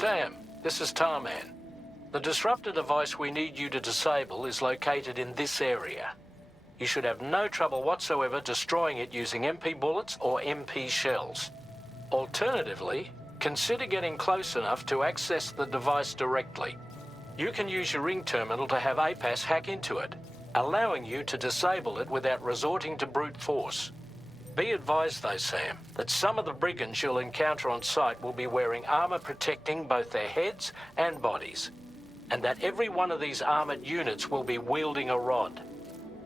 Sam, this is TARMAN. The disruptor device we need you to disable is located in this area. You should have no trouble whatsoever destroying it using MP bullets or MP shells. Alternatively, consider getting close enough to access the device directly. You can use your ring terminal to have APAS hack into it, allowing you to disable it without resorting to brute force. Be advised though, Sam, that some of the brigands you'll encounter on site will be wearing armor protecting both their heads and bodies, and that every one of these armored units will be wielding a rod.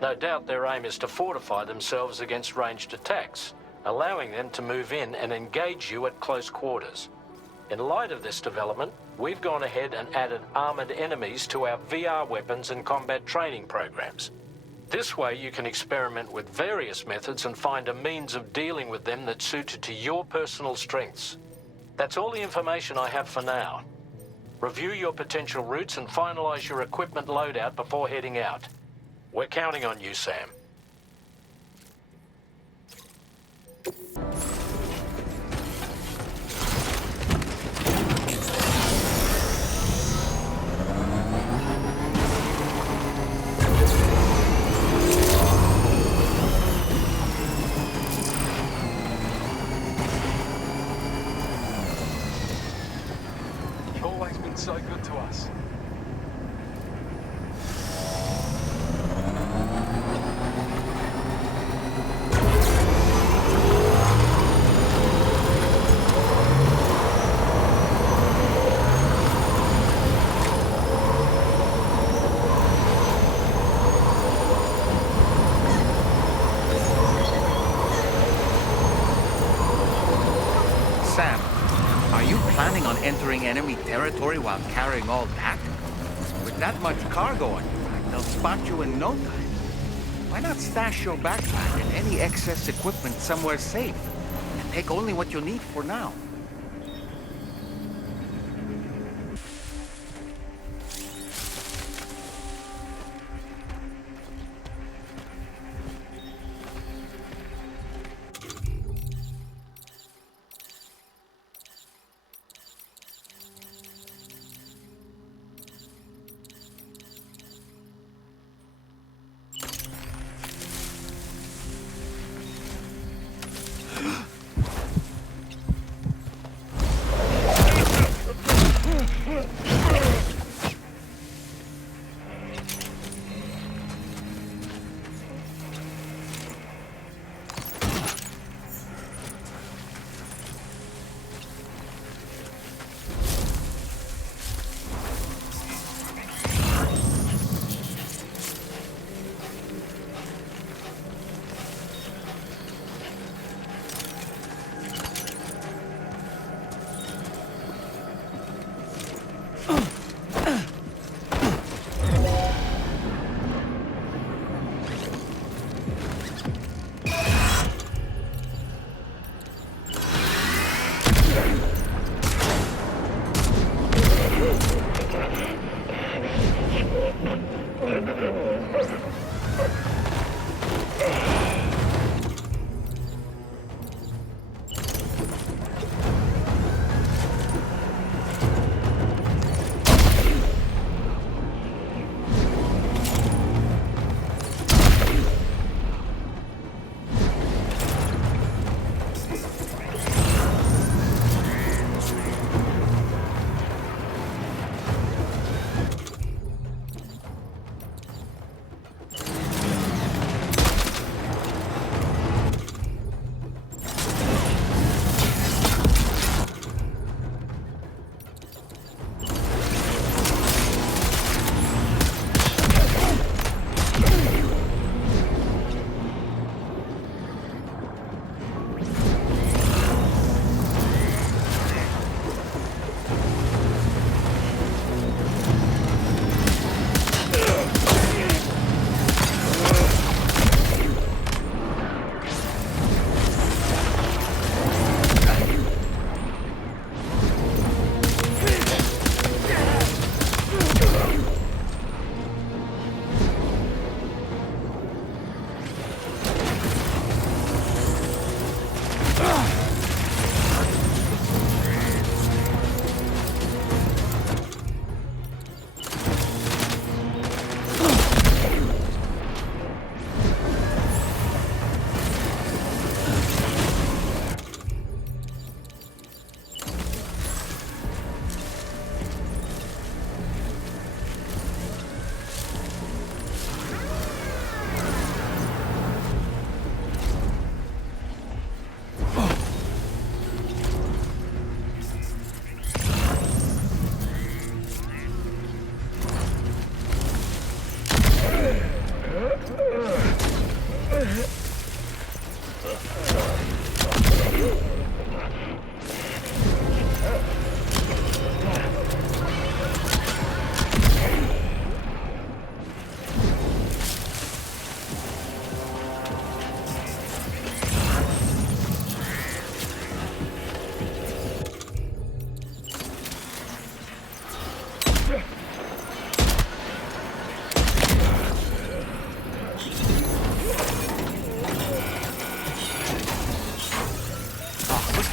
No doubt their aim is to fortify themselves against ranged attacks, allowing them to move in and engage you at close quarters. In light of this development, we've gone ahead and added armored enemies to our VR weapons and combat training programs. This way you can experiment with various methods and find a means of dealing with them that's suited to your personal strengths. That's all the information I have for now. Review your potential routes and finalize your equipment loadout before heading out. We're counting on you, Sam. So good to us. Sam, are you planning on entering enemy territory while carrying all that? With that much cargo on your back, they'll spot you in no time. Why not stash your backpack and any excess equipment somewhere safe, and take only what you need for now?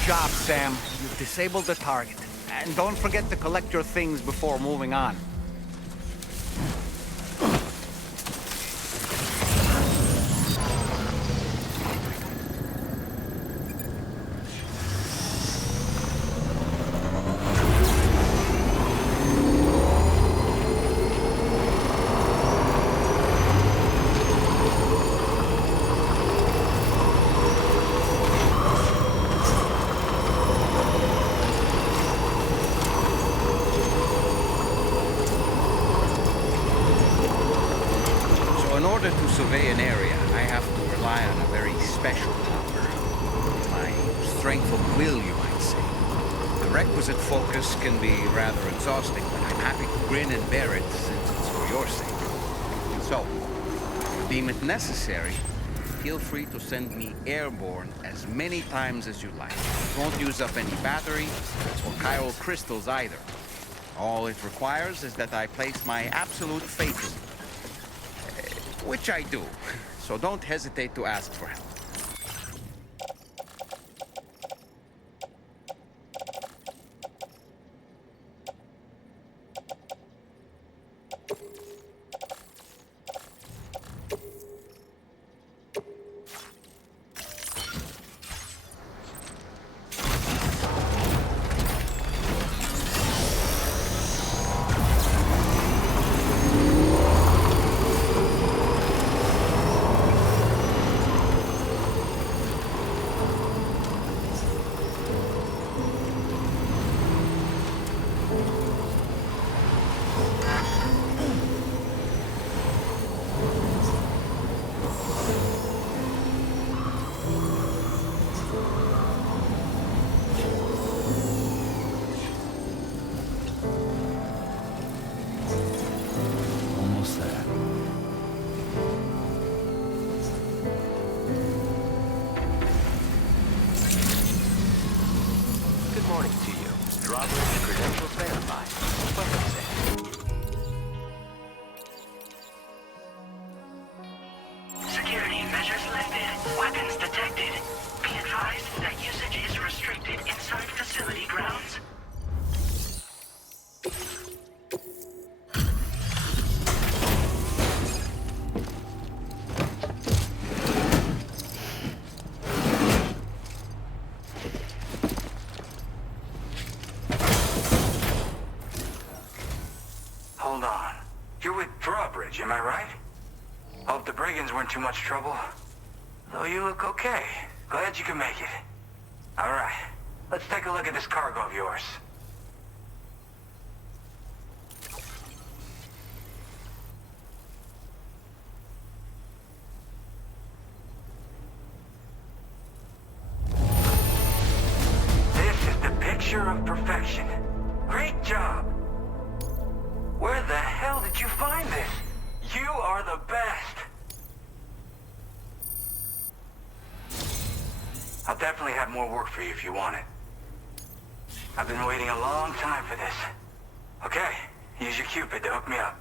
job, Sam. You've disabled the target. And don't forget to collect your things before moving on. In order to survey an area, I have to rely on a very special power. My strength of will, you might say. The requisite focus can be rather exhausting, but I'm happy to grin and bear it since it's for your sake. So, if you deem it necessary, feel free to send me airborne as many times as you like. It won't use up any battery or chiral crystals either. All it requires is that I place my absolute faith in you. Which I do, so don't hesitate to ask for help. Security measures lifted. Weapons detected. Be advised that usage is restricted inside facility grounds. Hold on. You're with Drawbridge, am I right? Hope the brigands weren't too much trouble. Though you look okay. Glad you can make it. Alright, let's take a look at this cargo of yours. This is the picture of perfection. Great job. Where the hell did you find this? You are the best! I'll definitely have more work for you if you want it. I've been waiting a long time for this. Okay, use your Cupid to hook me up.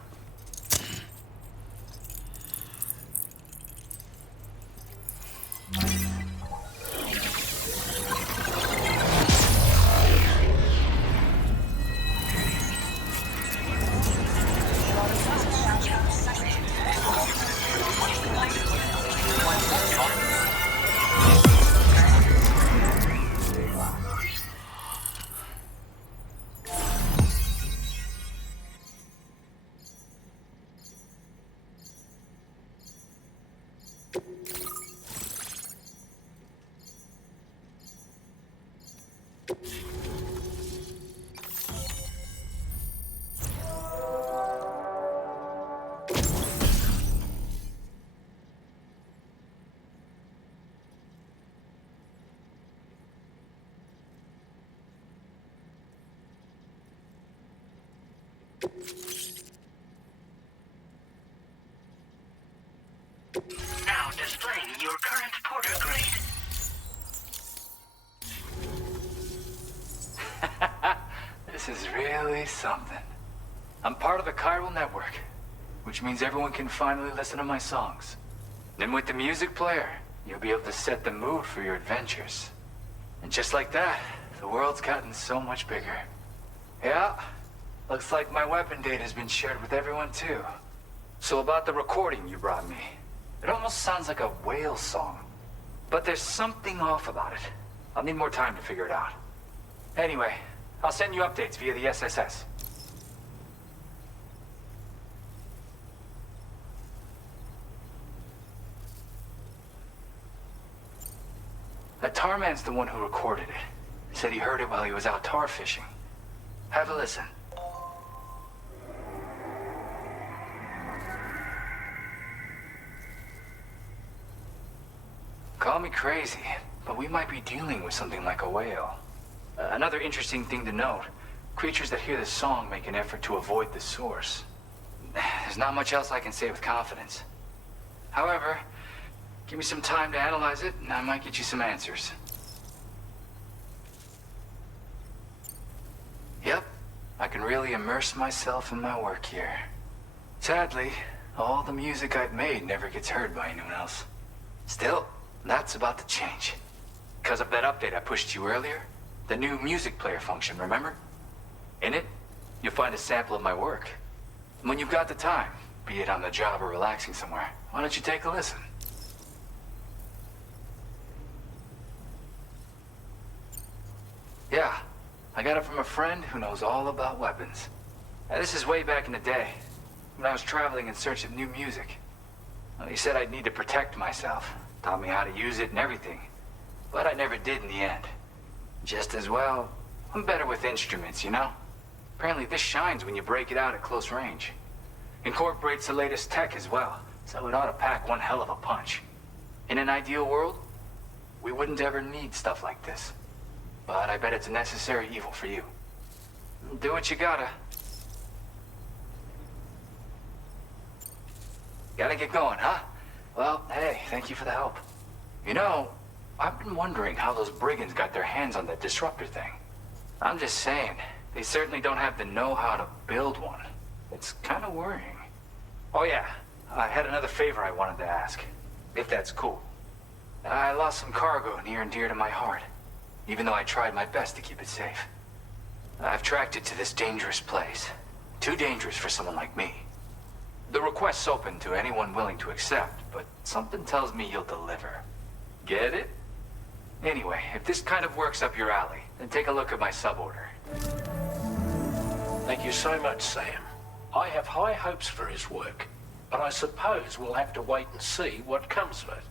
Now displaying your current porter grade. This is really something. I'm part of the chiral network, which means everyone can finally listen to my songs. Then with the music player, you'll be able to set the mood for your adventures. And just like that, the world's gotten so much bigger. Yeah, looks like my weapon data has been shared with everyone too. So about the recording you brought me, it almost sounds like a whale song. But there's something off about it. I'll need more time to figure it out. Anyway, I'll send you updates via the SSS. That Tarman's the one who recorded it. Said he heard it while he was out tar fishing. Have a listen. Call me crazy, but we might be dealing with something like a whale. Another interesting thing to note, creatures that hear the song make an effort to avoid the source. There's not much else I can say with confidence. However, give me some time to analyze it, and I might get you some answers. Yep, I can really immerse myself in my work here. Sadly, all the music I've made never gets heard by anyone else. Still, that's about to change. Because of that update I pushed you earlier, the new music player function, remember? In it, you'll find a sample of my work. And when you've got the time, be it on the job or relaxing somewhere, why don't you take a listen? Yeah, I got it from a friend who knows all about weapons. Now, this is way back in the day, when I was traveling in search of new music. Well, he said I'd need to protect myself, taught me how to use it and everything. But I never did in the end. Just as well, I'm better with instruments, you know? Apparently this shines when you break it out at close range. Incorporates the latest tech as well, so it ought to pack one hell of a punch. In an ideal world, we wouldn't ever need stuff like this. But I bet it's a necessary evil for you. Do what you gotta. Gotta get going, huh? Well, hey, thank you for the help. You know, I've been wondering how those brigands got their hands on that disruptor thing. I'm just saying, they certainly don't have the know-how to build one. It's kind of worrying. Oh yeah, I had another favor I wanted to ask, if that's cool. I lost some cargo near and dear to my heart, even though I tried my best to keep it safe. I've tracked it to this dangerous place. Too dangerous for someone like me. The request's open to anyone willing to accept, but something tells me you'll deliver. Get it? Anyway, if this kind of works up your alley, then take a look at my suborder. Thank you so much, Sam. I have high hopes for his work, but I suppose we'll have to wait and see what comes of it.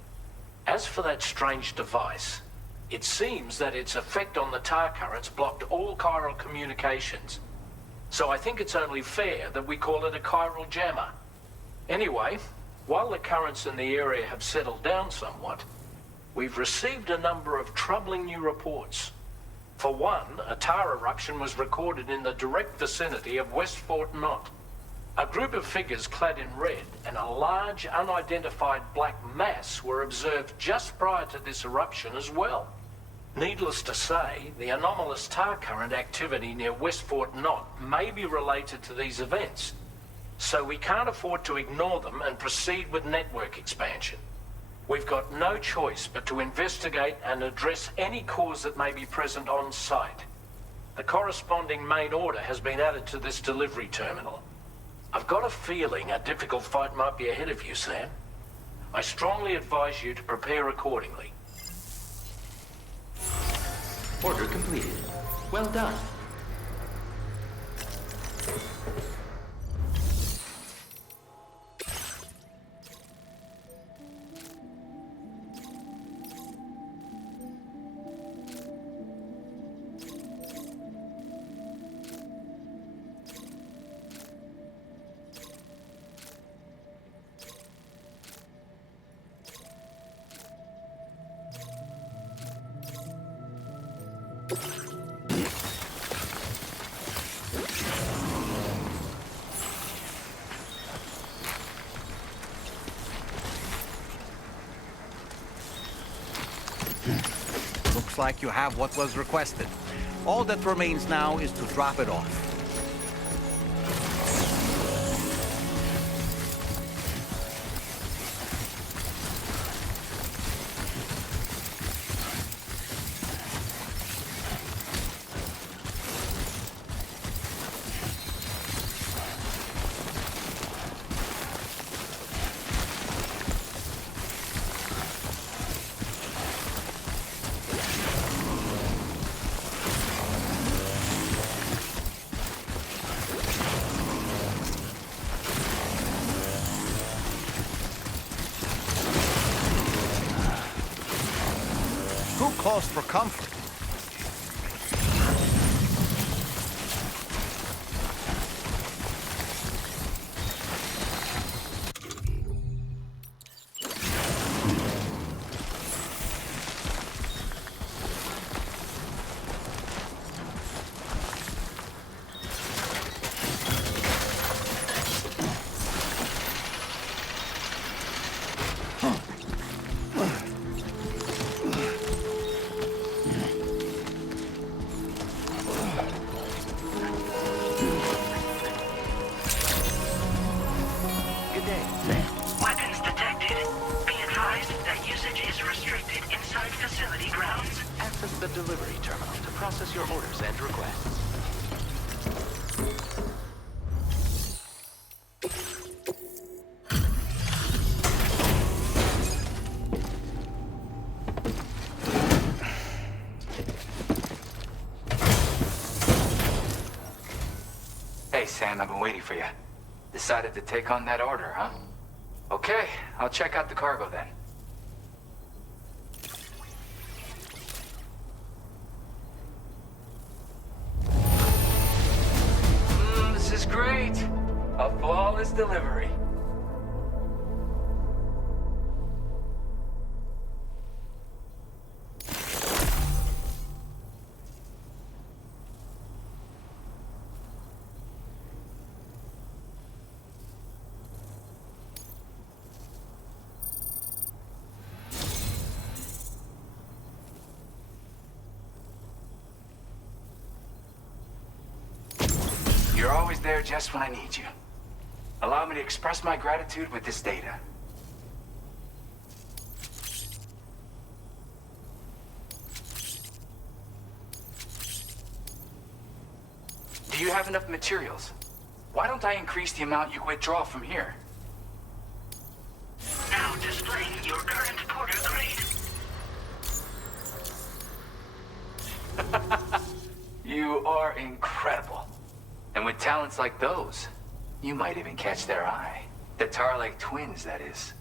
As for that strange device, it seems that its effect on the tar currents blocked all chiral communications. So I think it's only fair that we call it a chiral jammer. Anyway, while the currents in the area have settled down somewhat, we've received a number of troubling new reports. For one, a tar eruption was recorded in the direct vicinity of West Fort Knot. A group of figures clad in red and a large unidentified black mass were observed just prior to this eruption as well. Needless to say, the anomalous tar current activity near West Fort Knot may be related to these events, so we can't afford to ignore them and proceed with network expansion. We've got no choice but to investigate and address any cause that may be present on site. The corresponding main order has been added to this delivery terminal. I've got a feeling a difficult fight might be ahead of you, Sam. I strongly advise you to prepare accordingly. Order completed. Well done. Looks like you have what was requested. All that remains now is to drop it off. too close for comfort. Weapons detected. Be advised that usage is restricted inside facility grounds. Access the delivery terminal to process your orders and requests. Hey, Sam, I've been waiting for you. Decided to take on that order, huh? Okay, I'll check out the cargo then. This is great. A flawless delivery. You're always there just when I need you. Allow me to express my gratitude with this data. Do you have enough materials? Why don't I increase the amount you withdraw from here? Now displaying your current porter grade. You are incredible. And with talents like those, you might even catch their eye. The Tar-like twins, that is.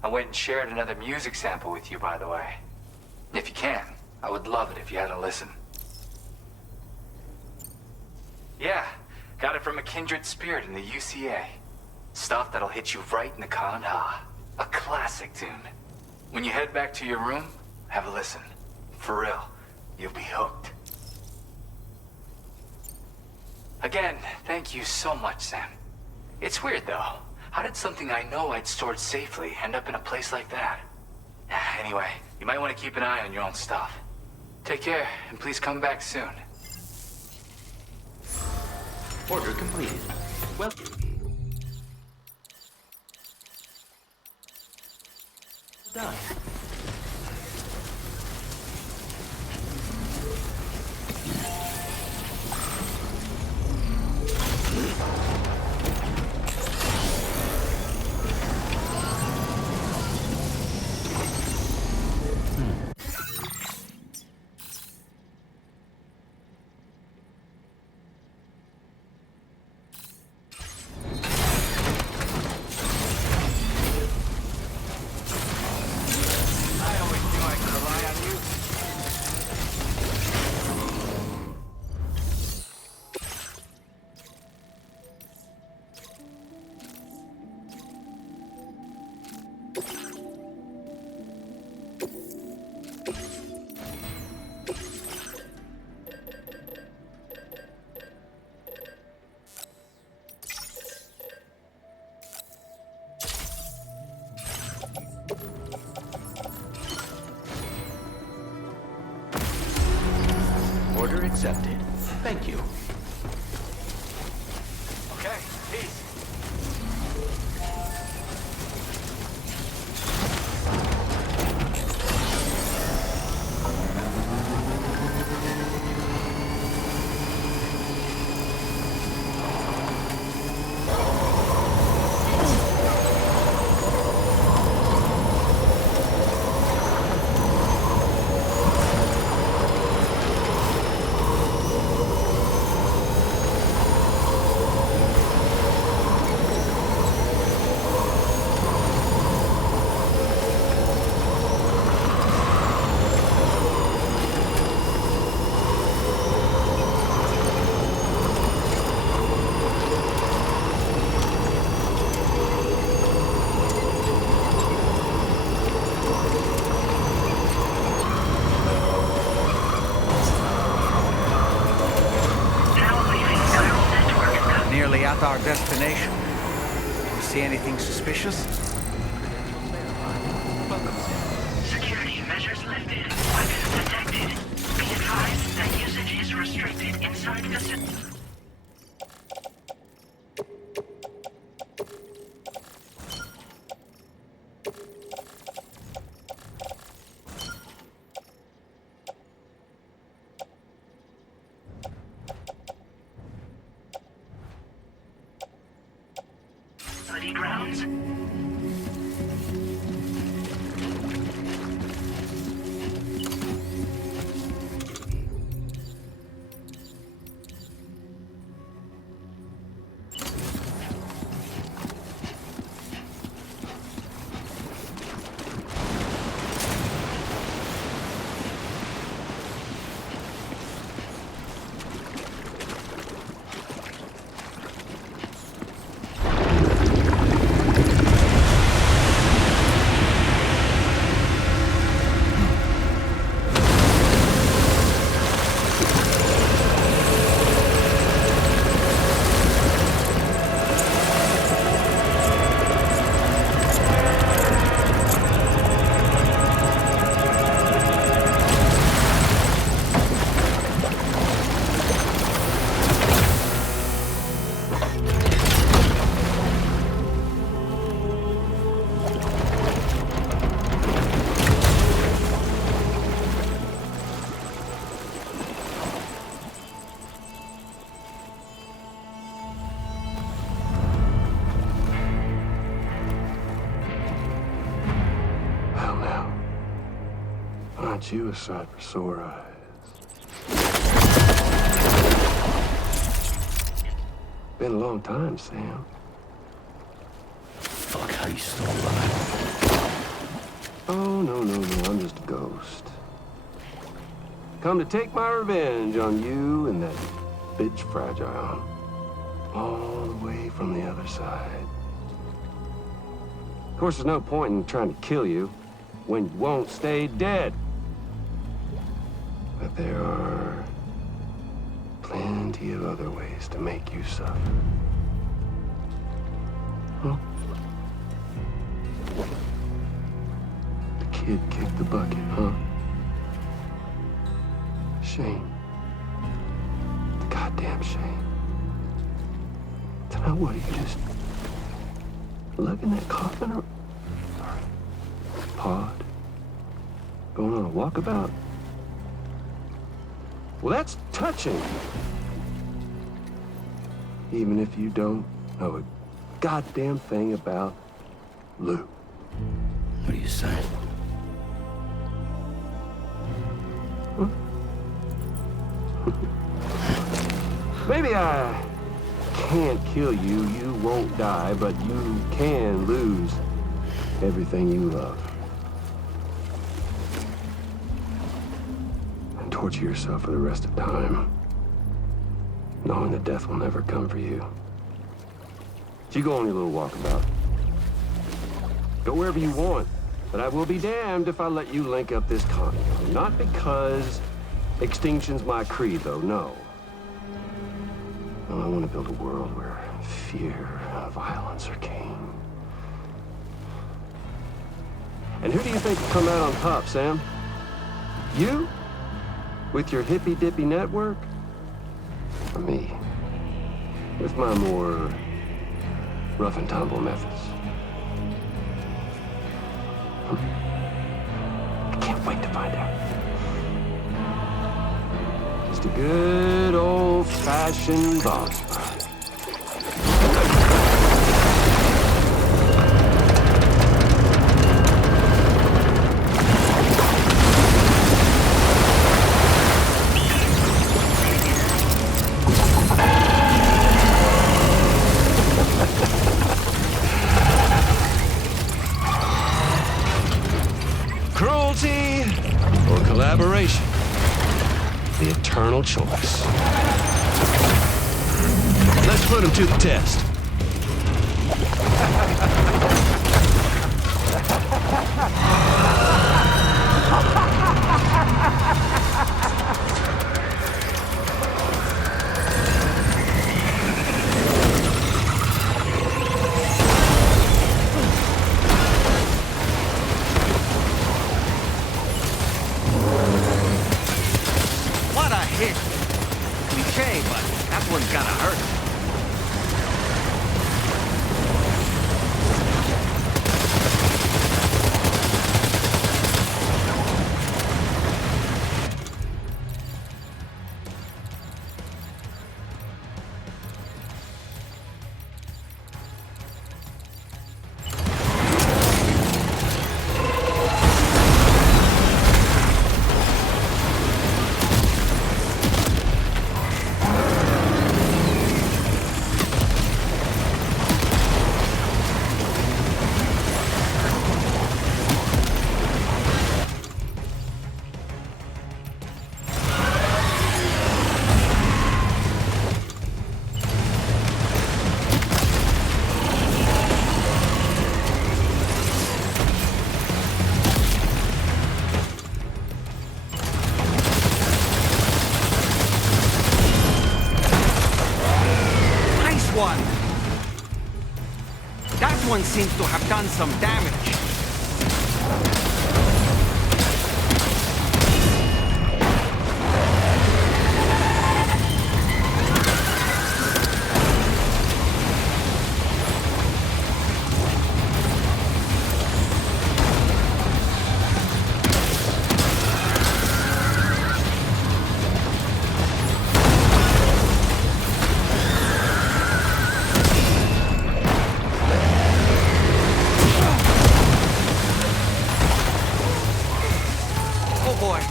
I went and shared another music sample with you, by the way. If you can, I would love it if you had a listen. Yeah, got it from a kindred spirit in the UCA. Stuff that'll hit you right in the con ha. A classic tune. When you head back to your room, have a listen. For real, you'll be hooked. Again, thank you so much, Sam. It's weird, though. How did something I know I'd stored safely end up in a place like that? Anyway, you might want to keep an eye on your own stuff. Take care, and please come back soon. Order completed. Well done. Order accepted. Thank you. Okay, peace. see anything suspicious? Security measures lifted. Weapons detected. Be advised that usage is restricted inside facility. Grounds. You a sight for sore eyes. Been a long time, Sam. Fuck, how you still alive? Oh, no, I'm just a ghost. Come to take my revenge on you and that bitch Fragile. All the way from the other side. Of course, there's no point in trying to kill you when you won't stay dead. But there are plenty of other ways to make you suffer. Huh? The kid kicked the bucket, huh? Shame. Goddamn shame. Now what, you just lug in that coffin or pod? Going on a walkabout? Well, that's touching. Even if you don't know a goddamn thing about Lou. What are you saying? Huh? Maybe I can't kill you, you won't die, but you can lose everything you love. Torture yourself for the rest of time, knowing that death will never come for you. So you go on your little walkabout. Go wherever you want, but I will be damned if I let you link up this condo. Not because extinction's my creed, though, no. No, I want to build a world where fear and violence are king. And who do you think will come out on top, Sam? You? With your hippy-dippy network? Or me? With my more rough and tumble methods? I can't wait to find out. Just a good old-fashioned boss fight. Collaboration. The eternal choice. Let's put him to the test. seems to have done some damage.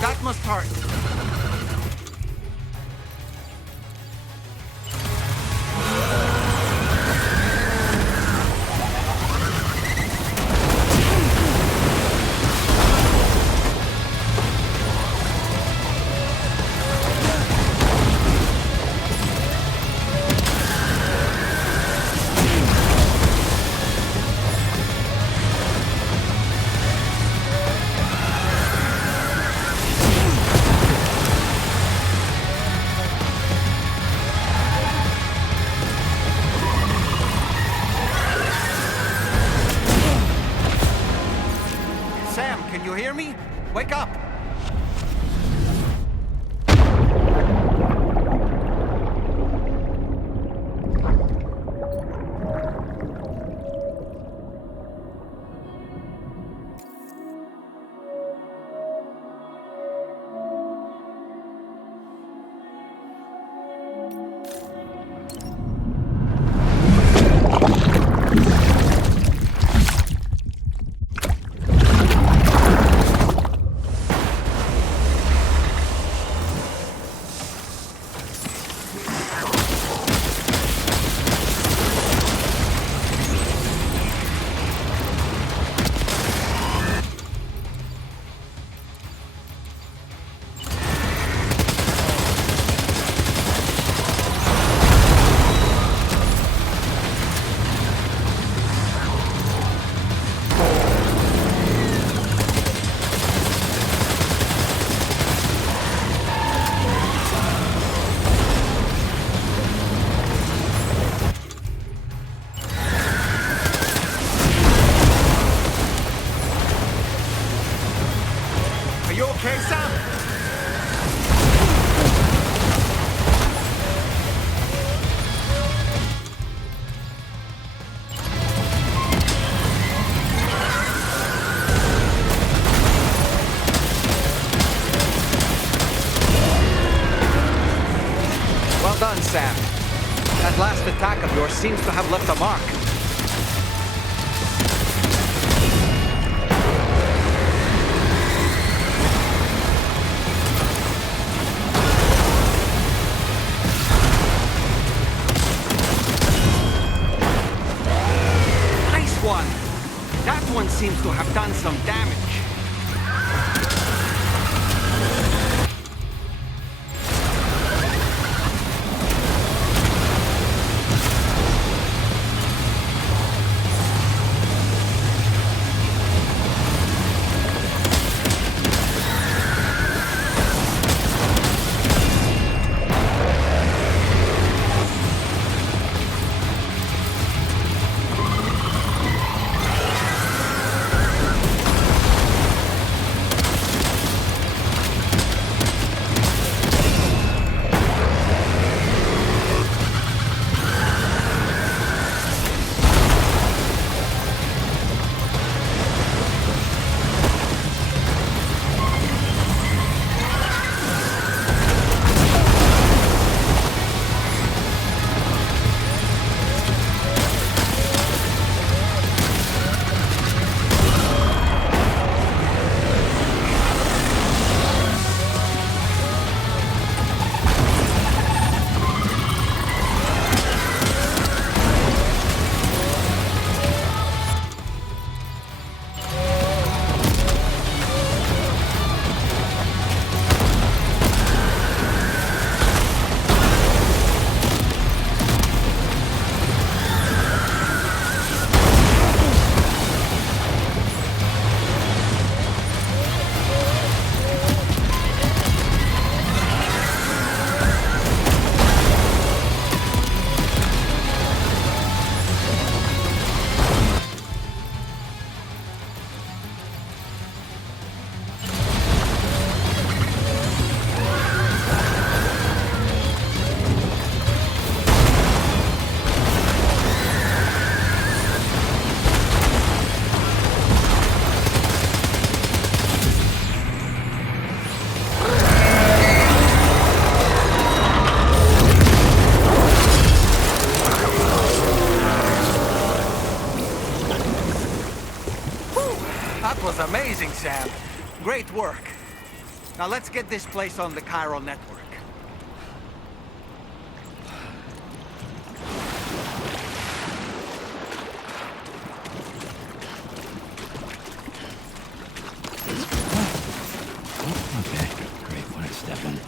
That must hurt. Can you hear me? Wake up! Sam. That last attack of yours seems to have left a mark. Nice one! That one seems to have done some damage. That was amazing, Sam. Great work. Now let's get this place on the chiral network. Okay, great. When I step in.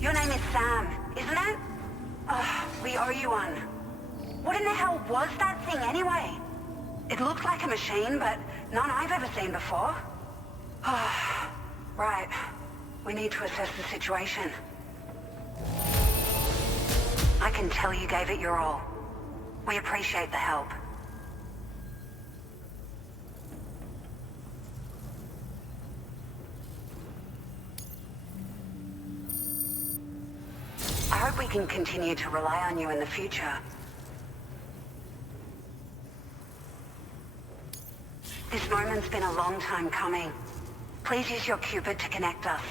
Your name is Sam, isn't it? Oh, we owe you one. What in the hell was that thing anyway? It looked like a machine, but none I've ever seen before. Oh, right. We need to assess the situation. I can tell you gave it your all. We appreciate the help. I hope we can continue to rely on you in the future. This moment's been a long time coming. Please use your Cupid to connect us.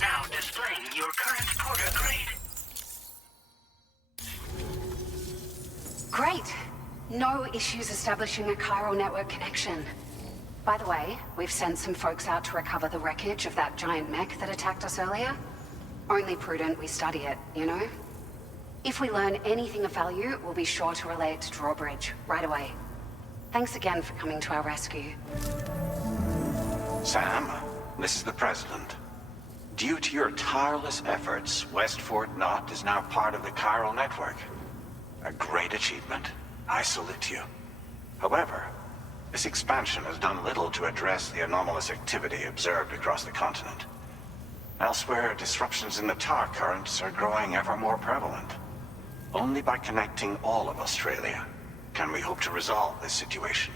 Now displaying your current porter grade. Great. No issues establishing a chiral network connection. By the way, we've sent some folks out to recover the wreckage of that giant mech that attacked us earlier. Only prudent we study it, you know? If we learn anything of value, we'll be sure to relay it to Drawbridge right away. Thanks again for coming to our rescue. Sam, this is the President. Due to your tireless efforts, West Fort Knot is now part of the chiral network. A great achievement. I salute you. However, this expansion has done little to address the anomalous activity observed across the continent. Elsewhere, disruptions in the tar currents are growing ever more prevalent. Only by connecting all of Australia can we hope to resolve this situation.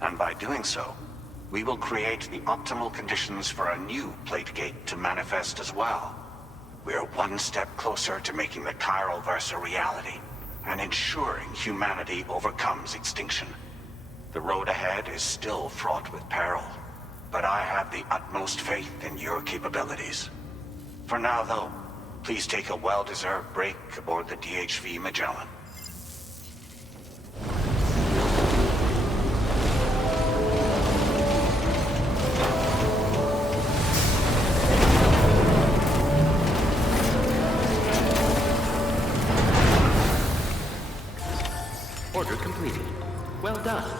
And by doing so, we will create the optimal conditions for a new Plategate to manifest as well. We are one step closer to making the chiral verse a reality and ensuring humanity overcomes extinction. The road ahead is still fraught with peril, but I have the utmost faith in your capabilities. For now, though, please take a well-deserved break aboard the DHV Magellan. completed. Well done.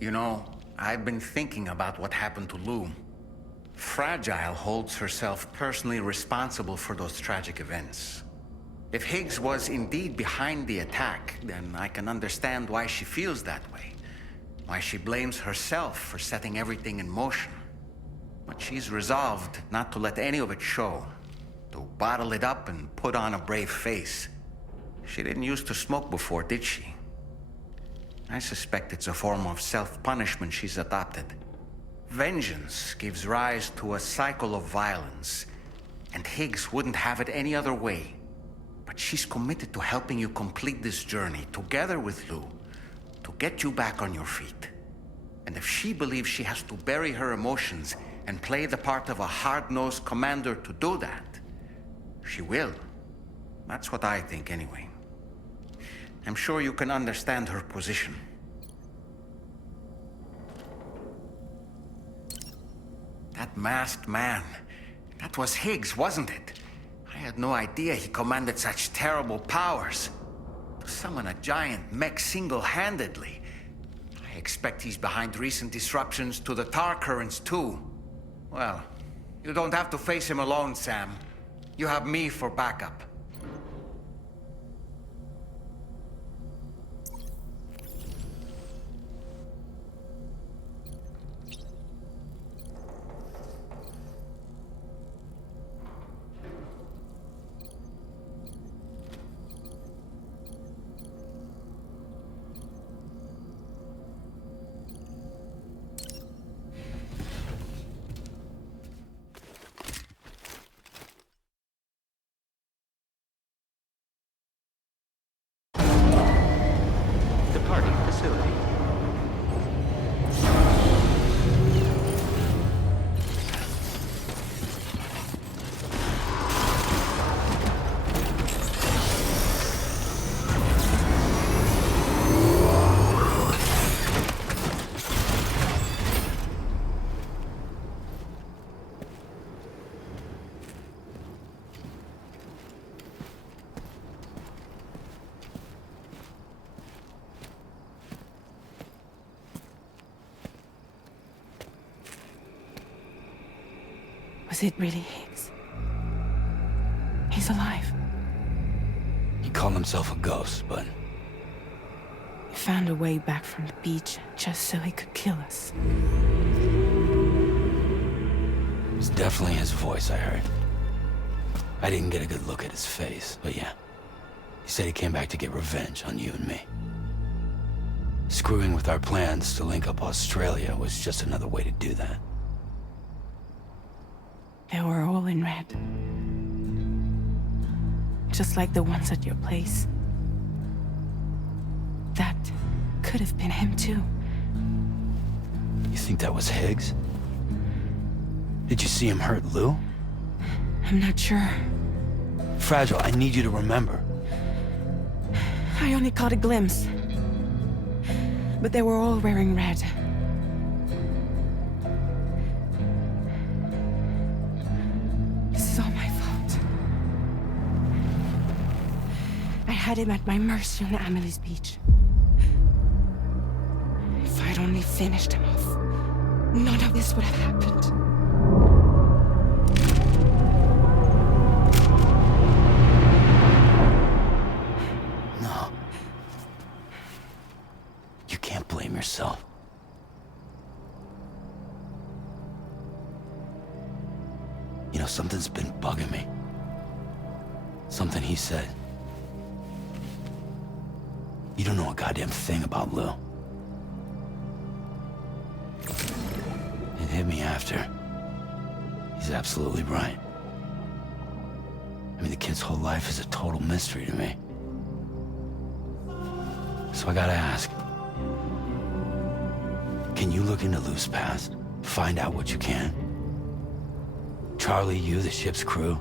You know, I've been thinking about what happened to Lou. Fragile holds herself personally responsible for those tragic events. If Higgs was indeed behind the attack, then I can understand why she feels that way. Why she blames herself for setting everything in motion. But she's resolved not to let any of it show. To bottle it up and put on a brave face. She didn't used to smoke before, did she? I suspect it's a form of self-punishment she's adopted. Vengeance gives rise to a cycle of violence, and Higgs wouldn't have it any other way. But she's committed to helping you complete this journey, together with Lou, to get you back on your feet. And if she believes she has to bury her emotions and play the part of a hard-nosed commander to do that, she will. That's what I think, anyway. I'm sure you can understand her position. That masked man, that was Higgs, wasn't it? I had no idea he commanded such terrible powers. To summon a giant mech single-handedly. I expect he's behind recent disruptions to the tar currents, too. Well, you don't have to face him alone, Sam. You have me for backup. Departing facility. Was it really Higgs? He's alive. He called himself a ghost, but... He found a way back from the beach just so he could kill us. It was definitely his voice I heard. I didn't get a good look at his face, but yeah. He said he came back to get revenge on you and me. Screwing with our plans to link up Australia was just another way to do that. They were all in red. Just like the ones at your place. That could have been him too. You think that was Higgs? Did you see him hurt Lou? I'm not sure. Fragile, I need you to remember. I only caught a glimpse. But they were all wearing red. This is all my fault. I had him at my mercy on Amelie's beach. If I'd only finished him off, none of this would have happened. No. You can't blame yourself. You know, something's been bugging me. Something he said. You don't know a goddamn thing about Lou. It hit me after. He's absolutely right. I mean, the kid's whole life is a total mystery to me. So I gotta ask. Can you look into Lou's past? Find out what you can? Charlie, you, the ship's crew,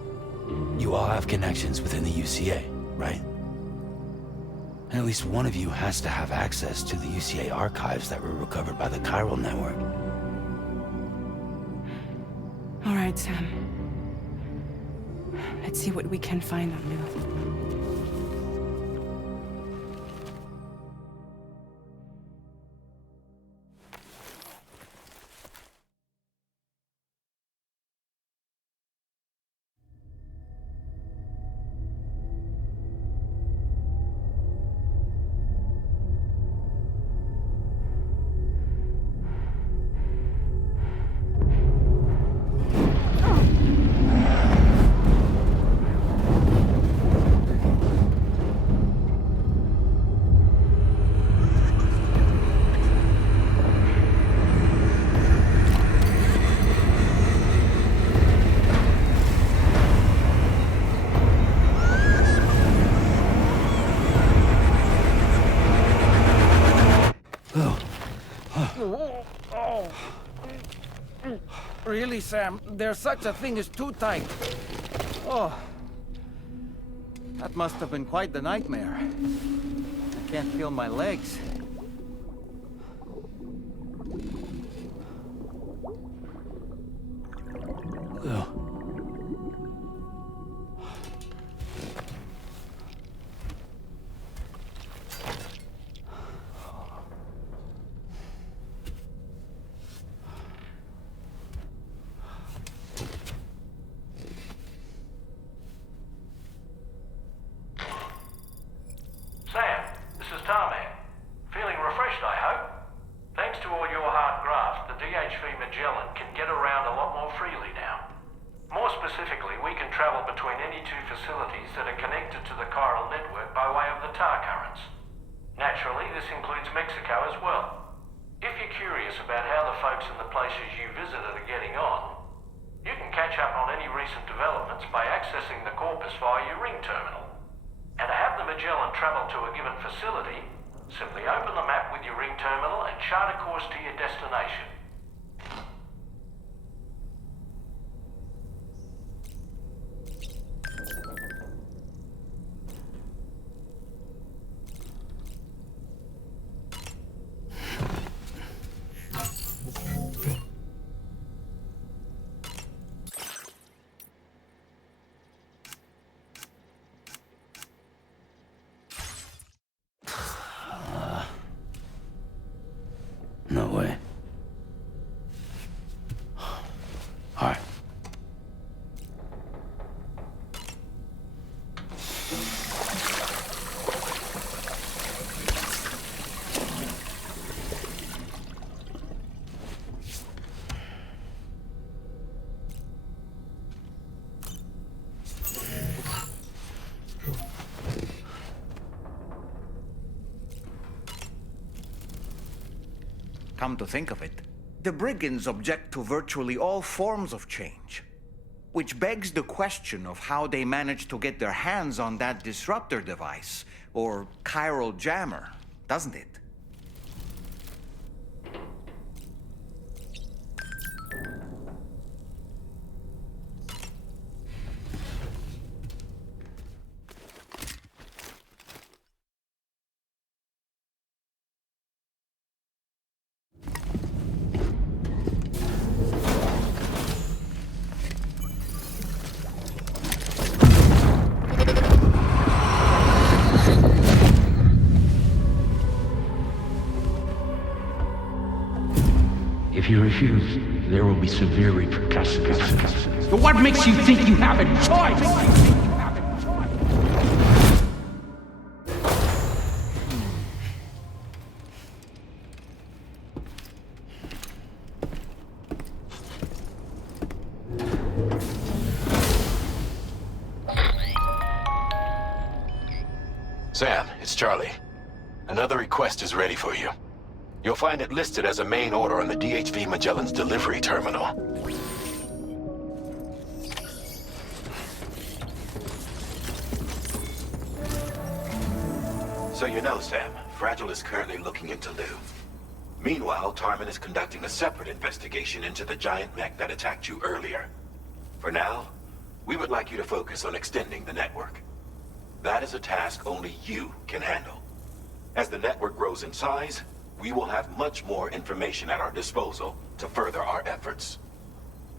you all have connections within the UCA, right? And at least one of you has to have access to the UCA archives that were recovered by the Chiral network. All right, Sam. Let's see what we can find on Lou. Really, Sam, there's such a thing as too tight. Oh. That must have been quite the nightmare. I can't feel my legs. Lou. Sam, this is Tarman. Feeling refreshed, I hope? Thanks to all your hard graft, the DHV Magellan can get around a lot more freely now. More specifically, we can travel between any two facilities that are connected to the chiral network by way of the tar currents. Naturally, this includes Mexico as well. If you're curious about how the folks in the places you visited are getting on, you can catch up on any recent developments by accessing the corpus via your ring terminal. And to have the Magellan travel to a given facility, simply open the map with your ring terminal and chart a course to your destination. No way. All right. Come to think of it, the brigands object to virtually all forms of change. Which begs the question of how they managed to get their hands on that disruptor device, or chiral jammer, doesn't it? If you refuse, there will be severe repercussions. But what makes you think you have a choice? Sam, it's Charlie. Another request is ready for you. You'll find it listed as a main order on the DHV Magellan's delivery terminal. So you know, Sam, Fragile is currently looking into Lou. Meanwhile, Tarman is conducting a separate investigation into the giant mech that attacked you earlier. For now, we would like you to focus on extending the network. That is a task only you can handle. As the network grows in size, we will have much more information at our disposal to further our efforts.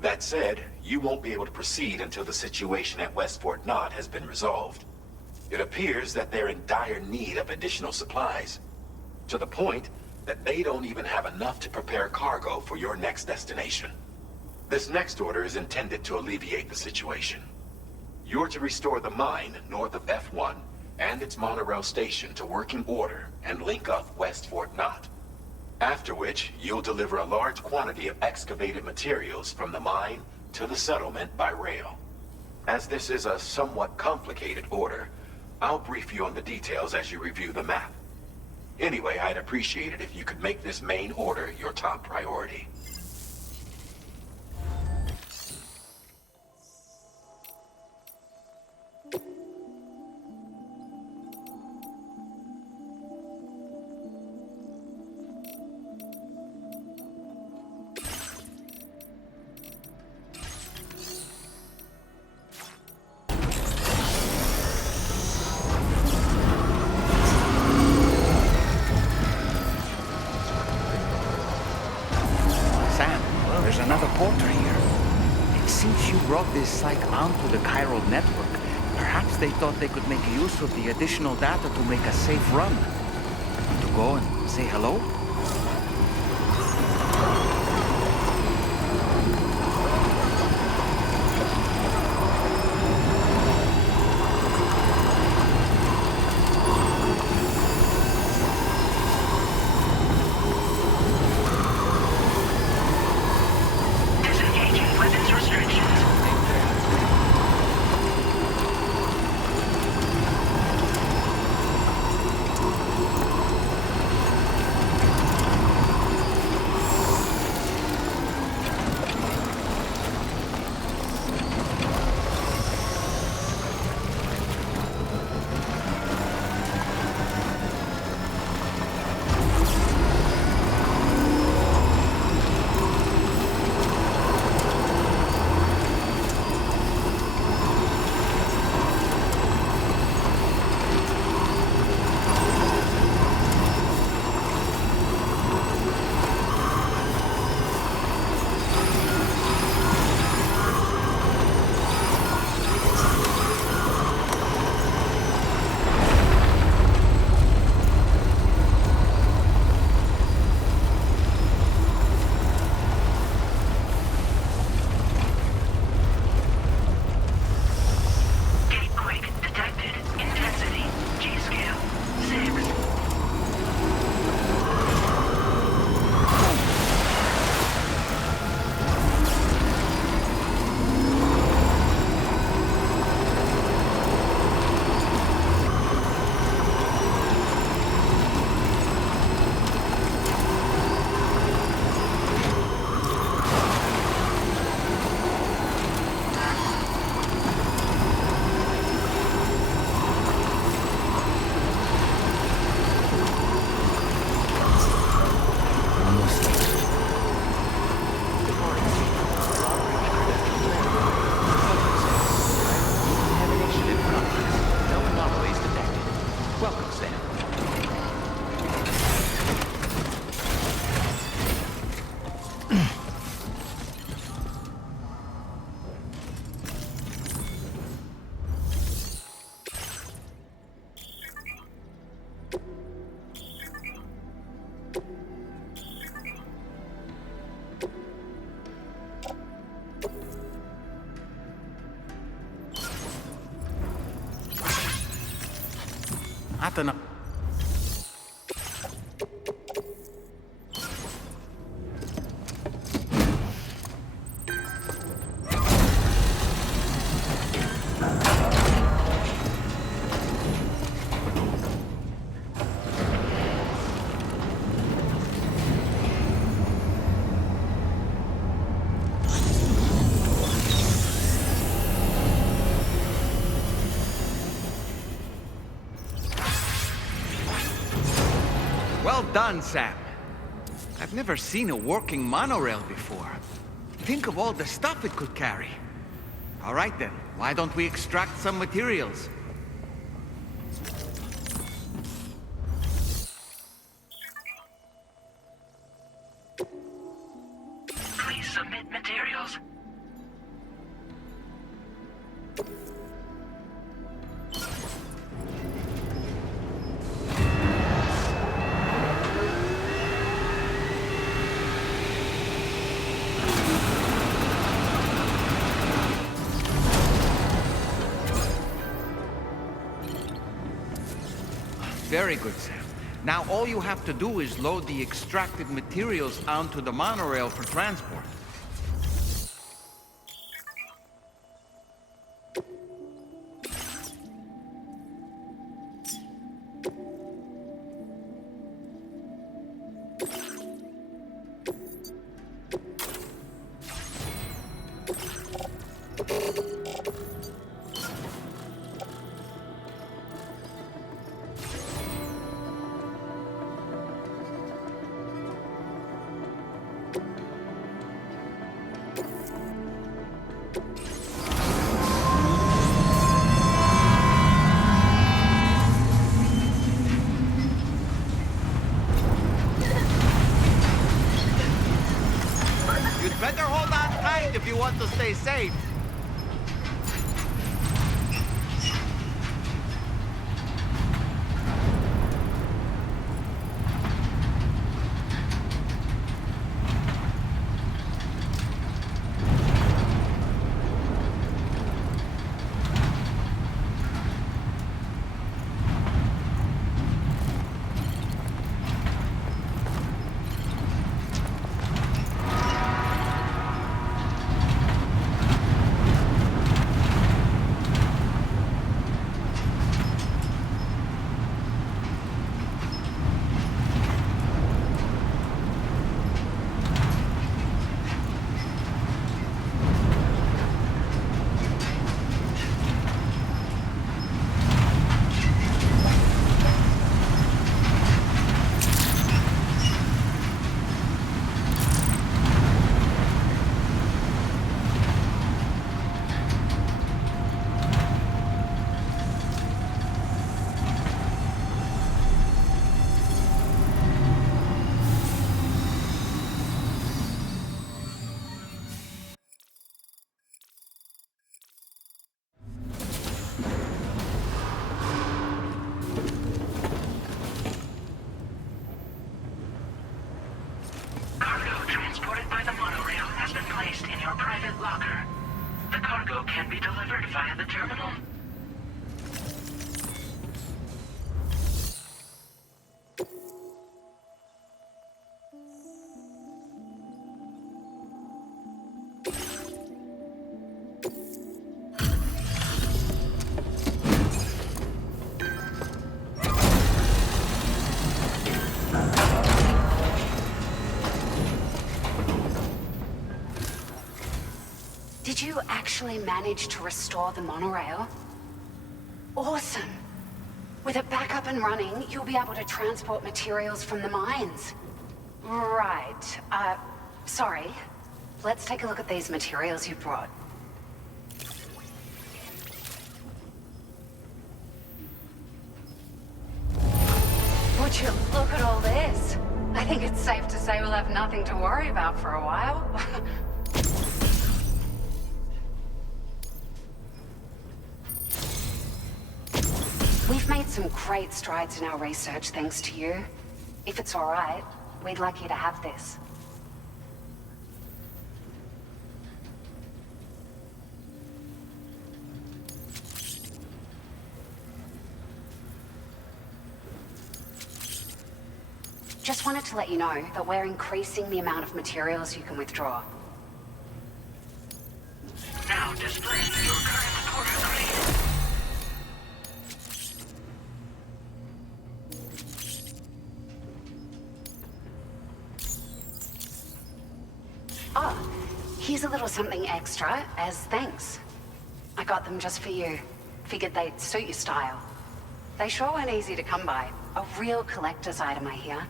That said, you won't be able to proceed until the situation at West Fort Knott has been resolved. It appears that they're in dire need of additional supplies, to the point that they don't even have enough to prepare cargo for your next destination. This next order is intended to alleviate the situation. You're to restore the mine north of F1 and its monorail station to working order and link up West Fort Knott. After which, you'll deliver a large quantity of excavated materials from the mine to the settlement by rail. As this is a somewhat complicated order, I'll brief you on the details as you review the map. Anyway, I'd appreciate it if you could make this main order your top priority. This site onto the chiral network. Perhaps they thought they could make use of the additional data to make a safe run. To go and say hello? not enough. Well done, Sam. I've never seen a working monorail before. Think of all the stuff it could carry. All right then, why don't we extract some materials? Please submit materials. Very good, Sam. Now all you have to do is load the extracted materials onto the monorail for transport. Better hold on tight if you want to stay safe. locker. The cargo can be delivered via the terminal. Did you actually manage to restore the monorail? Awesome! With it back up and running, you'll be able to transport materials from the mines. Right. Sorry. Let's take a look at these materials you brought. Would you look at all this? I think it's safe to say we'll have nothing to worry about for a while. We've made some great strides in our research thanks to you. If it's all right, we'd like you to have this. Just wanted to let you know that we're increasing the amount of materials you can withdraw. Now display your current order grade. Oh, here's a little something extra as thanks. I got them just for you. Figured they'd suit your style. They sure weren't easy to come by. A real collector's item, I hear.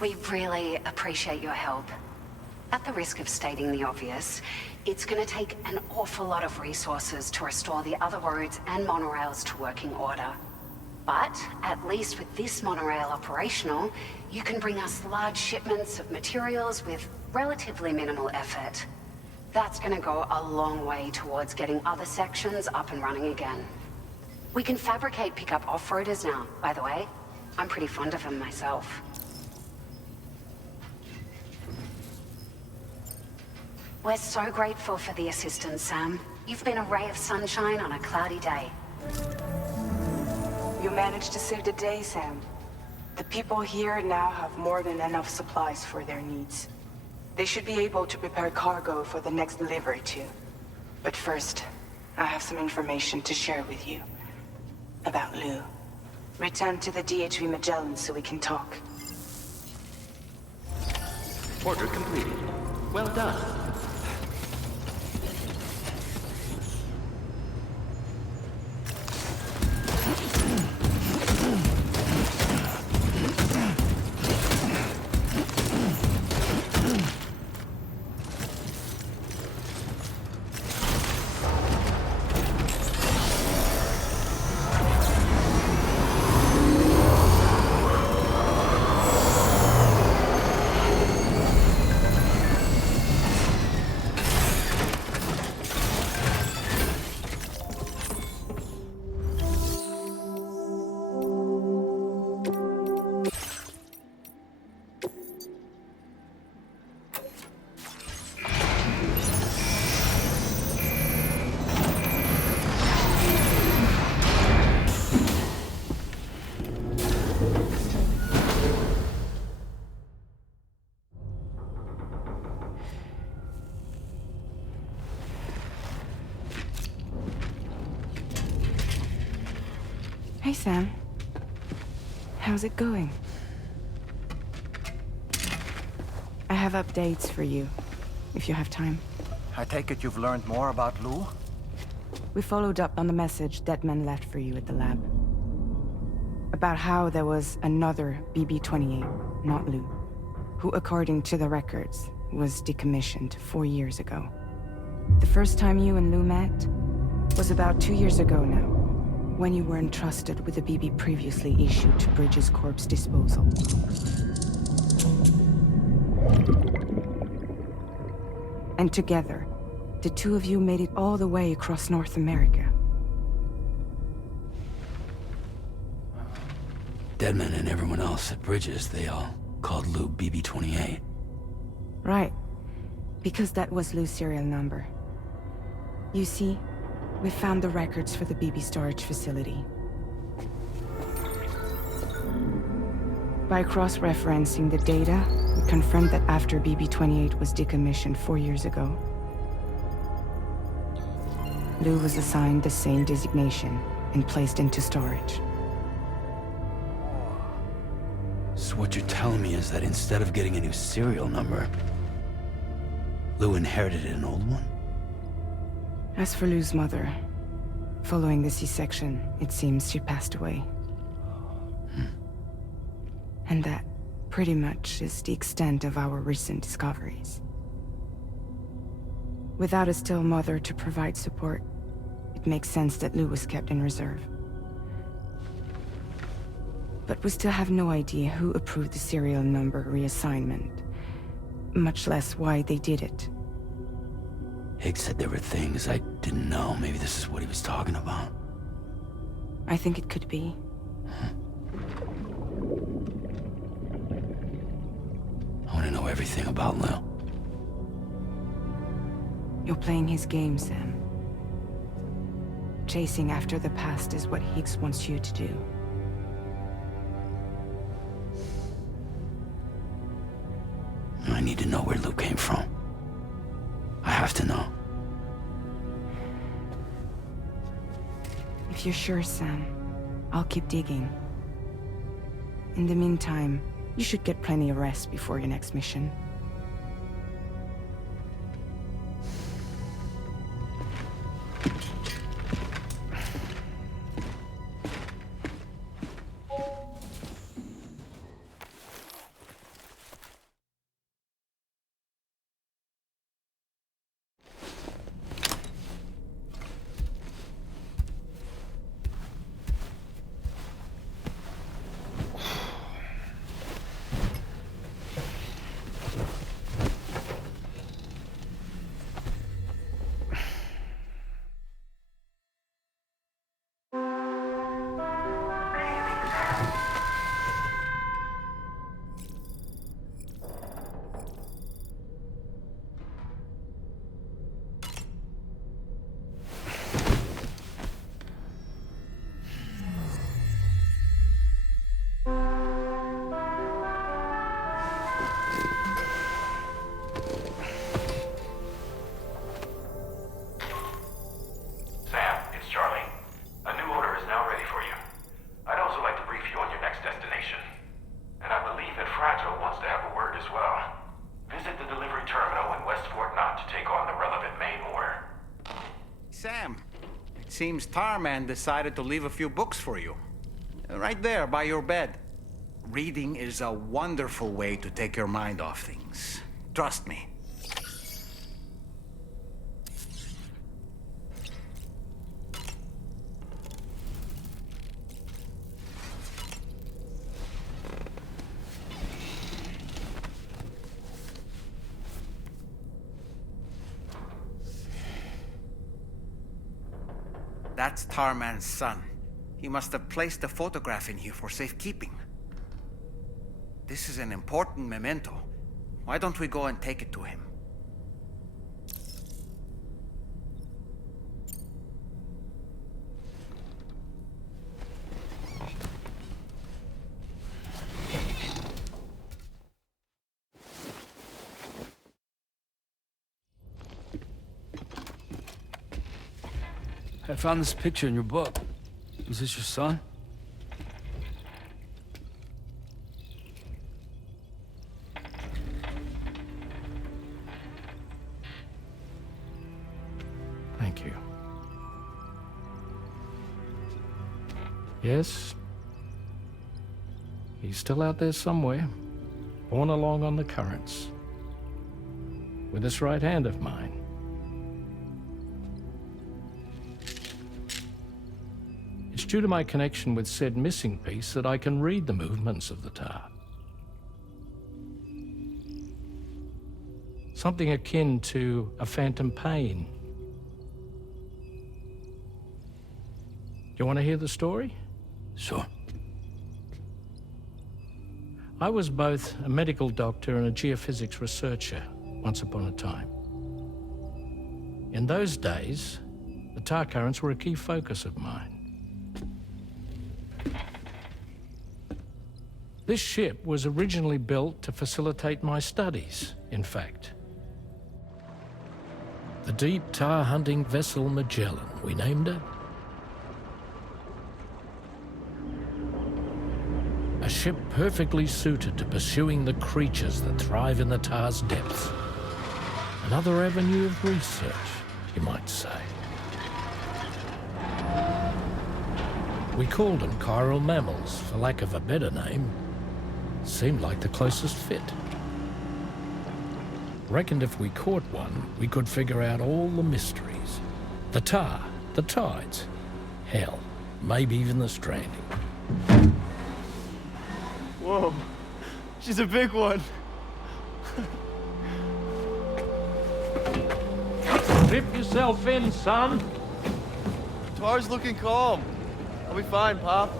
We really appreciate your help. At the risk of stating the obvious, it's gonna take an awful lot of resources to restore the other roads and monorails to working order. But at least with this monorail operational, you can bring us large shipments of materials with relatively minimal effort. That's gonna go a long way towards getting other sections up and running again. We can fabricate pickup off-roaders now, by the way. I'm pretty fond of them myself. We're so grateful for the assistance, Sam. You've been a ray of sunshine on a cloudy day. You managed to save the day, Sam. The people here now have more than enough supplies for their needs. They should be able to prepare cargo for the next delivery too. But first, I have some information to share with you. About Lou. Return to the DHV Magellan so we can talk. Order completed. Well done. Hey, Sam. How's it going? I have updates for you, if you have time. I take it you've learned more about Lou? We followed up on the message Deadman left for you at the lab. About how there was another BB-28, not Lou, who, according to the records, was decommissioned 4 years ago. The first time you and Lou met was about 2 years ago now, when you were entrusted with the BB previously issued to Bridges Corp's disposal. And together, the two of you made it all the way across North America. Deadman and everyone else at Bridges, they all called Lou BB-28. Right, because that was Lou's serial number. You see, we found the records for the BB storage facility. By cross-referencing the data, we confirmed that after BB-28 was decommissioned 4 years ago, Lou was assigned the same designation and placed into storage. So what you're telling me is that instead of getting a new serial number, Lou inherited an old one? As for Lou's mother, following the C-section, it seems she passed away. And that pretty much is the extent of our recent discoveries. Without a still mother to provide support, it makes sense that Lou was kept in reserve. But we still have no idea who approved the serial number reassignment, much less why they did it. Higgs said there were things I didn't know. Maybe this is what he was talking about. I think it could be. I want to know everything about Lil. You're playing his game, Sam. Chasing after the past is what Higgs wants you to do. I need to know where Lou came from. I have to know. If you're sure, Sam, I'll keep digging. In the meantime, you should get plenty of rest before your next mission. Seems Tarman decided to leave a few books for you. Right there, by your bed. Reading is a wonderful way to take your mind off things. Trust me. That's Tarman's son. He must have placed a photograph in here for safekeeping. This is an important memento. Why don't we go and take it to him? I found this picture in your book. Is this your son? Thank you. Yes. He's still out there somewhere, borne along on the currents, with this right hand of mine. It's due to my connection with said missing piece that I can read the movements of the tar. Something akin to a phantom pain. Do you want to hear the story? Sure. I was both a medical doctor and a geophysics researcher once upon a time. In those days, the tar currents were a key focus of mine. This ship was originally built to facilitate my studies, in fact. The deep tar hunting vessel Magellan, we named her. A ship perfectly suited to pursuing the creatures that thrive in the tar's depths. Another avenue of research, you might say. We called them chiral mammals, for lack of a better name. Seemed like the closest fit. Reckoned if we caught one, we could figure out all the mysteries. The tar, the tides, hell, maybe even the stranding. Whoa, she's a big one. Strip yourself in, son. Tar's looking calm. I'll be fine, Pop.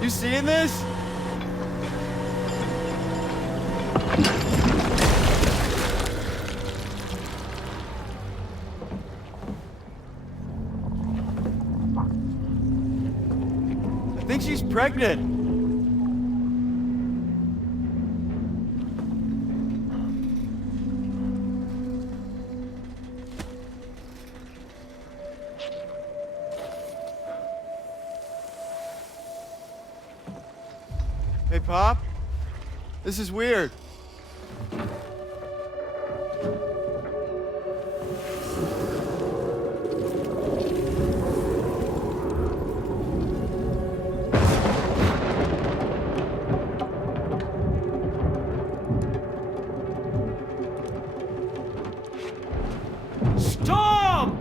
You seeing this? I think she's pregnant. Hey, Pop. This is weird. Storm!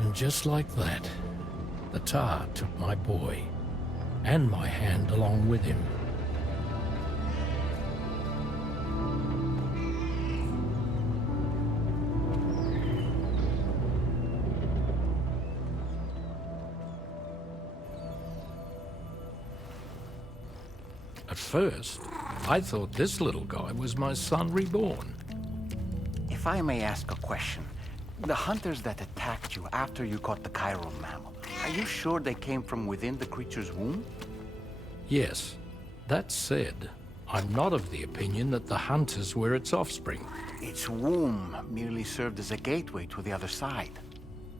And just like that, the tar took my boy, and my hand along with him. At first, I thought this little guy was my son reborn. If I may ask a question, the hunters that attacked you after you caught the chiral mammal, are you sure they came from within the creature's womb? Yes. That said, I'm not of the opinion that the hunters were its offspring. Its womb merely served as a gateway to the other side.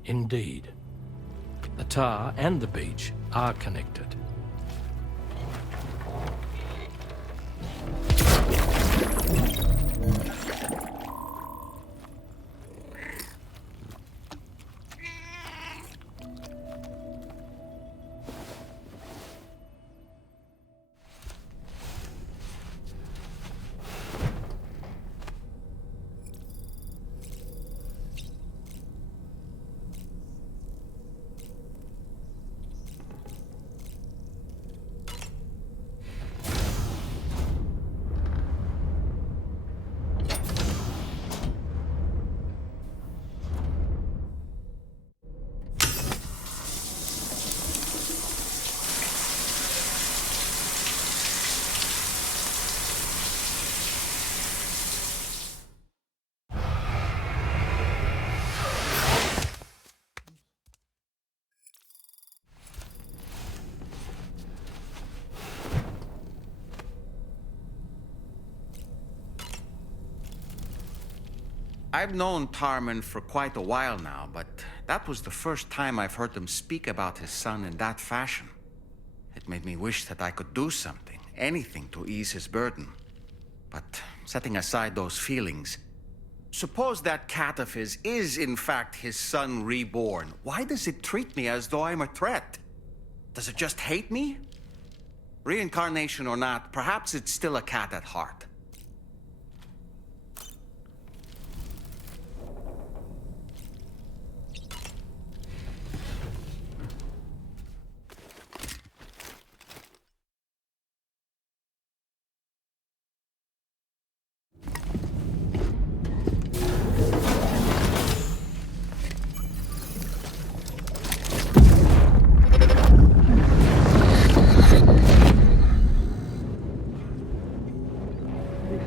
Indeed. The tar and the beach are connected. I've known Tarman for quite a while now, but that was the first time I've heard him speak about his son in that fashion. It made me wish that I could do something, anything to ease his burden. But setting aside those feelings, suppose that cat of his is in fact his son reborn. Why does it treat me as though I'm a threat? Does it just hate me? Reincarnation or not, perhaps it's still a cat at heart.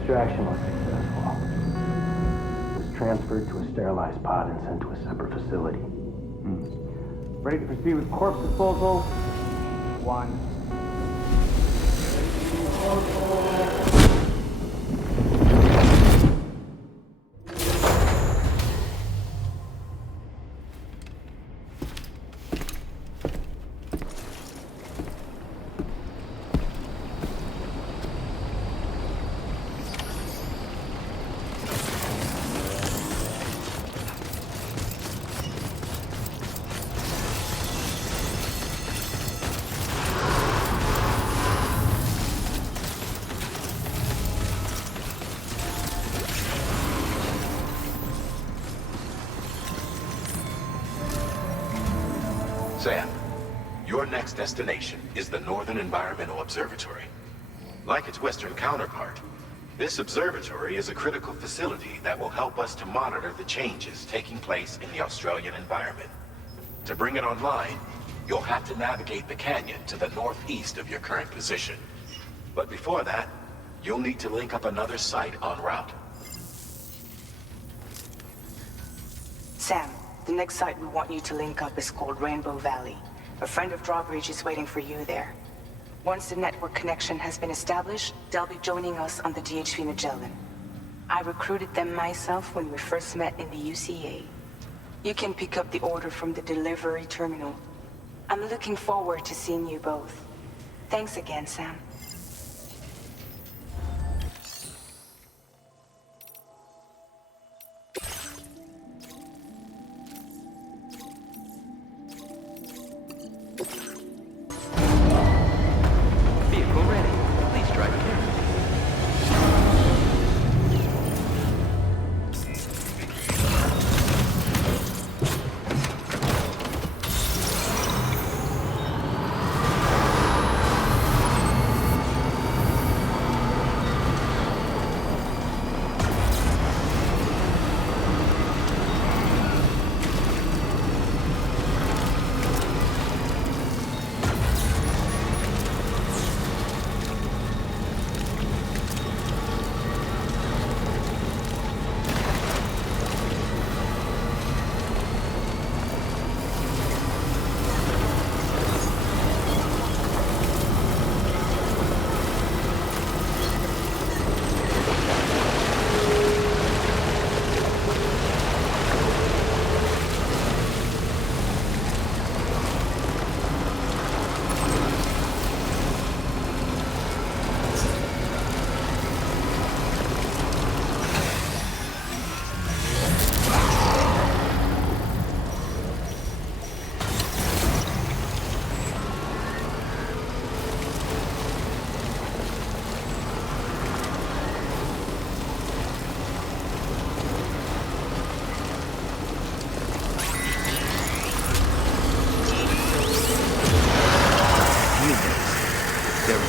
Extraction was successful. It was transferred to a sterilized pod and sent to a separate facility. Ready to proceed with corpse disposal? 1. Sam, your next destination is the Northern Environmental Observatory. Like its Western counterpart, this observatory is a critical facility that will help us to monitor the changes taking place in the Australian environment. To bring it online, you'll have to navigate the canyon to the northeast of your current position. But before that, you'll need to link up another site en route. Sam, the next site we want you to link up is called Rainbow Valley. A friend of Drawbridge is waiting for you there. Once the network connection has been established, they'll be joining us on the DHV Magellan. I recruited them myself when we first met in the UCA. You can pick up the order from the delivery terminal. I'm looking forward to seeing you both. Thanks again, Sam. Vehicle ready. Please drive carefully.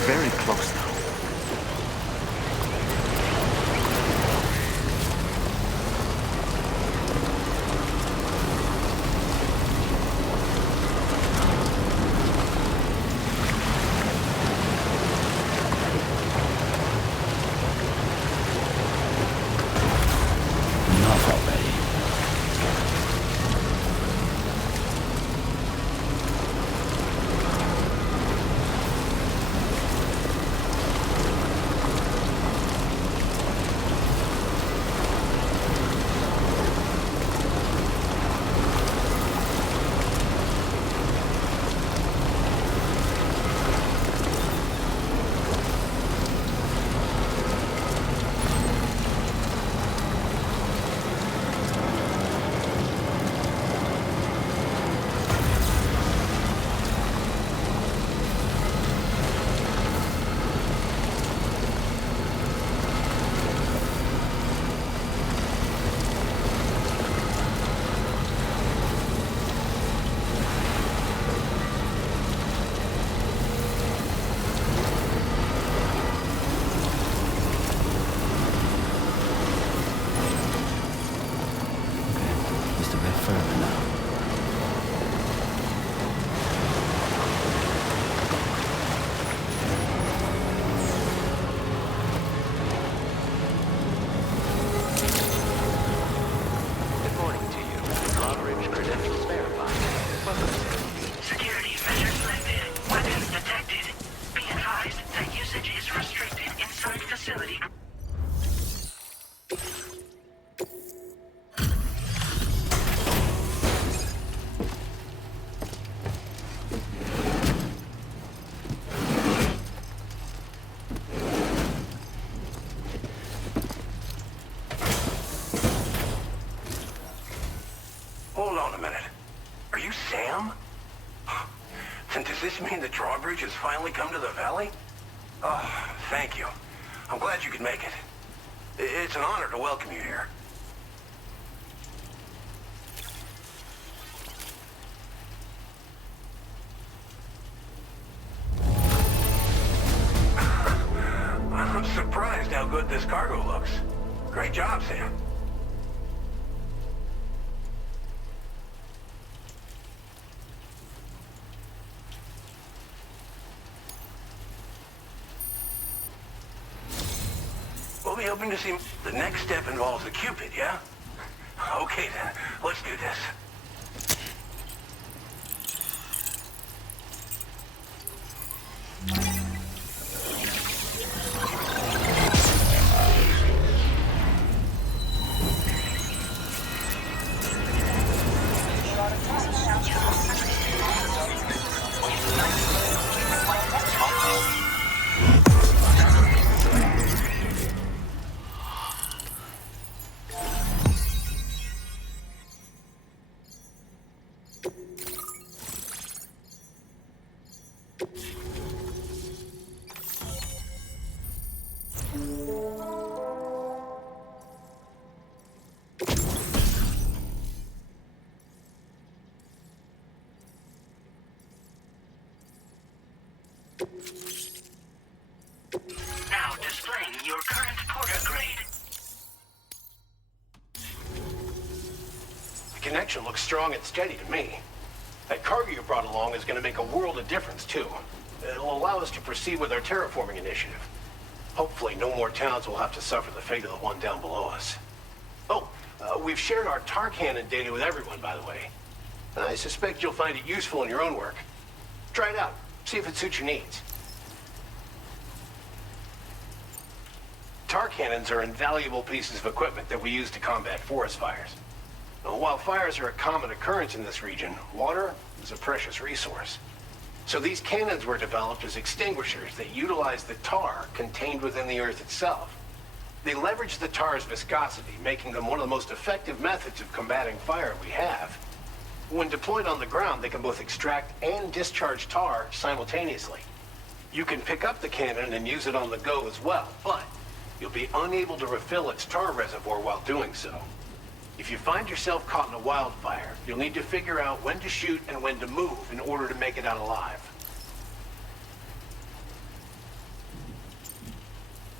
Very close now. Enough already. this mean the drawbridge has finally come to the valley? Oh, thank you. I'm glad you could make it. It's an honor to welcome you here. I'm surprised how good this cargo looks. Great job, Sam. We'll be hoping to see... The next step involves the Cupid, yeah? Okay then, let's do this. Now displaying your current porter grade. The connection looks strong and steady to me. That cargo you brought along is going to make a world of difference, too. It'll allow us to proceed with our terraforming initiative. Hopefully, no more towns will have to suffer the fate of the one down below us. Oh, we've shared our tar cannon data with everyone, by the way. I suspect you'll find it useful in your own work. Try it out. See if it suits your needs. Tar cannons are invaluable pieces of equipment that we use to combat forest fires. While fires are a common occurrence in this region, water is a precious resource. So these cannons were developed as extinguishers that utilize the tar contained within the earth itself. They leverage the tar's viscosity, making them one of the most effective methods of combating fire we have. When deployed on the ground, they can both extract and discharge tar simultaneously. You can pick up the cannon and use it on the go as well, but you'll be unable to refill its tar reservoir while doing so. If you find yourself caught in a wildfire, you'll need to figure out when to shoot and when to move in order to make it out alive.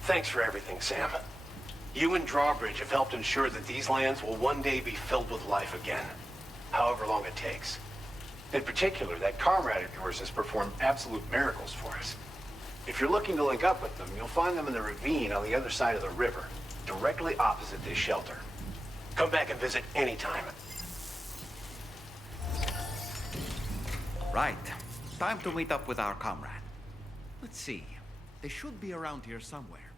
Thanks for everything, Sam. You and Drawbridge have helped ensure that these lands will one day be filled with life again, however long it takes. In particular, that comrade of yours has performed absolute miracles for us. If you're looking to link up with them, you'll find them in the ravine on the other side of the river, directly opposite this shelter. Come back and visit anytime. Right. Time to meet up with our comrade. Let's see. They should be around here somewhere.